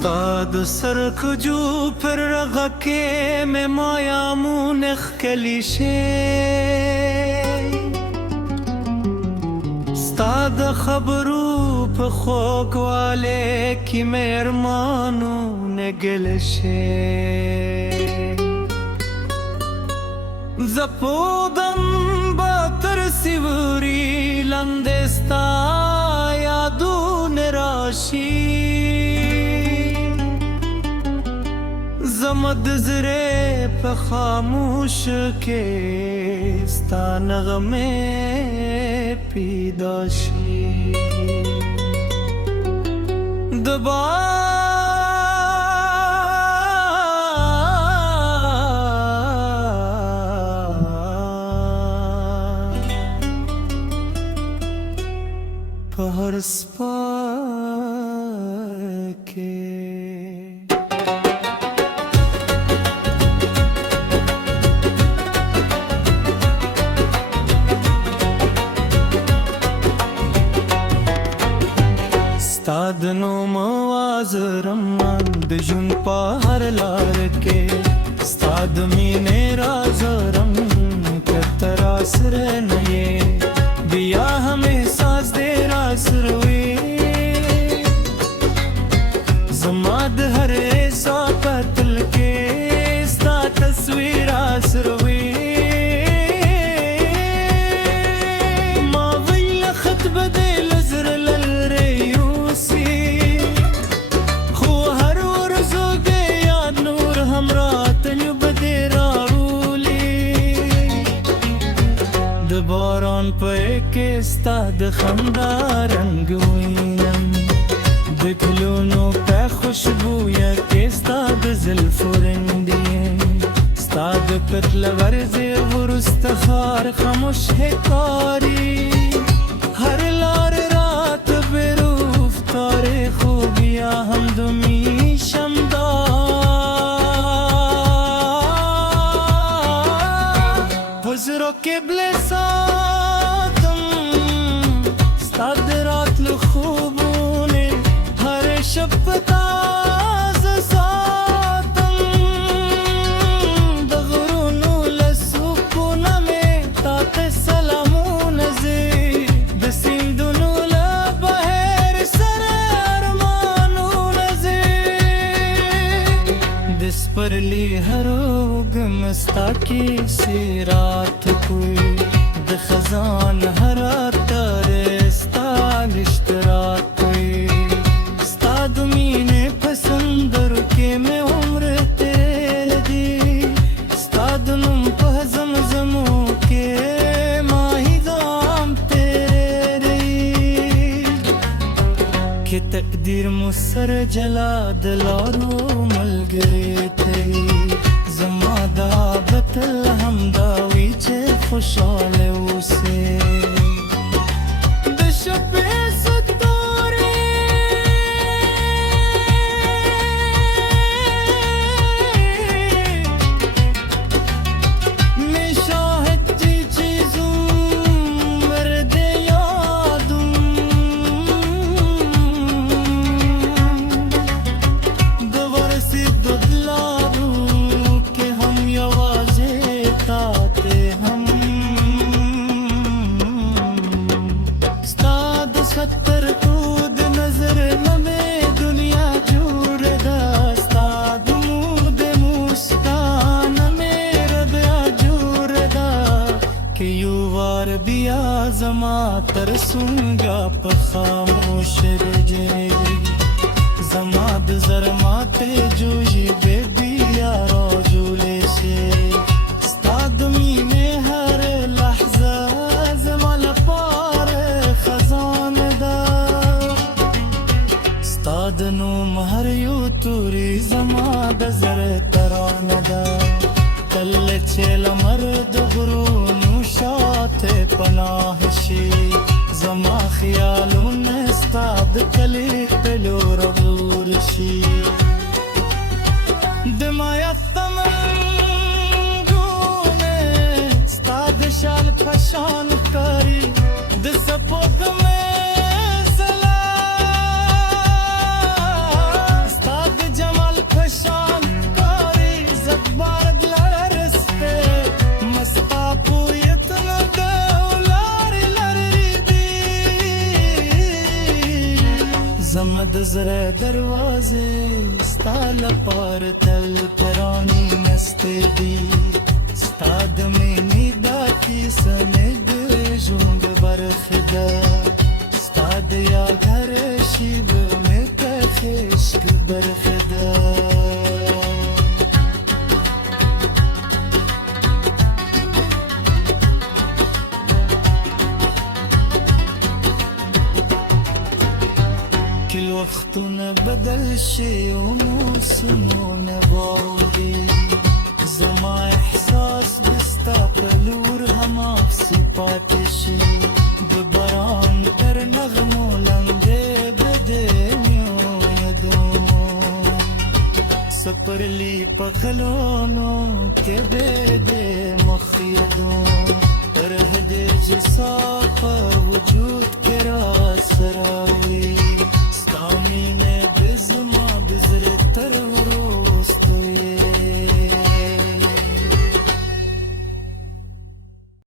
استاد سرکجو پر رغکه میں مایامون اخکلی شی استاد خبرو په خوږوالی کی مهرمانو نگل شی زپودم با تر سیوری لندستا یادون راشی زمد زره په خاموش کې ستا نغمه پیدا شي دبا په هر سپا کې استاد نو مواز رمان د جون په هر لار کې استاد مینه راز رم کتر سره نه بیا هم احساس دې راز روي زما د هر احساس پتل کې ستا تصویر راز روي ما ویل خط بدل زر باران په کې ستا د خندا رنګ وینم د ګلونو په خوشبویه کې ستا د زلفو رنګ ستا د کتل ورځې وروسته ښار خاموش ښکاري هر لار رات بېرفتار خو بیا هم دمی شمدا حضرو قبل ساتم ستاد رات لخوبونه هر شب تاز ساتم دغرونو لسکونه میں تات سلامون زی دسیندونو لبهر سر ارمانون زی دس پر لی هروگ مستا کی سی رات کوئی د خزان هر تر ستا اشتراک کوئی ستا دمینه پسندر کې میں عمر تیرے دی ستا دنم په زمزمو کې ماہی دام تیرے دی کہ تقدیر مسر جلا دلارو ملګری ته زما دا بتل همداوی چې خوشحاله اوسې د شپې ستوري می شاهد دی چیزوں مرد یادوں دوباره سی دلارو ستر کود نظر نمے دنیا جوڑ دا استاد مود مسکان میرا بیا جوڑ دا کہ یو وار بیا زما ترسونگا پا خاموش رجے زما بزر ماتے جوشی بے بیا راجولے سے استاد مینے ہر لحظہ زما لپار خزان استاد نو مهر یو توری زما د زر ترانه ده تل چې لمر د غرونو شاته پناه شي زما خیالونه استاد کلی تلو رغور شي د مایا تمنګونه استاد شال پشان کاری د سپوږمۍ زره دروازې ستا لپاره تل پراني نسته دي ستا د مینې دا کیسه مې د ژوند برخه ده ستا د یاد هر شیبه مې په عشق برخه ده كل وختونه بدل شي وموسمونه باودي زما احساس بستا پلور هم افسی پاتې شي د باران تر نغمو لاندې بدنیو یادونو سپرلی په خلونو کې بده مخ یادونو تر هدې چې صاف وجود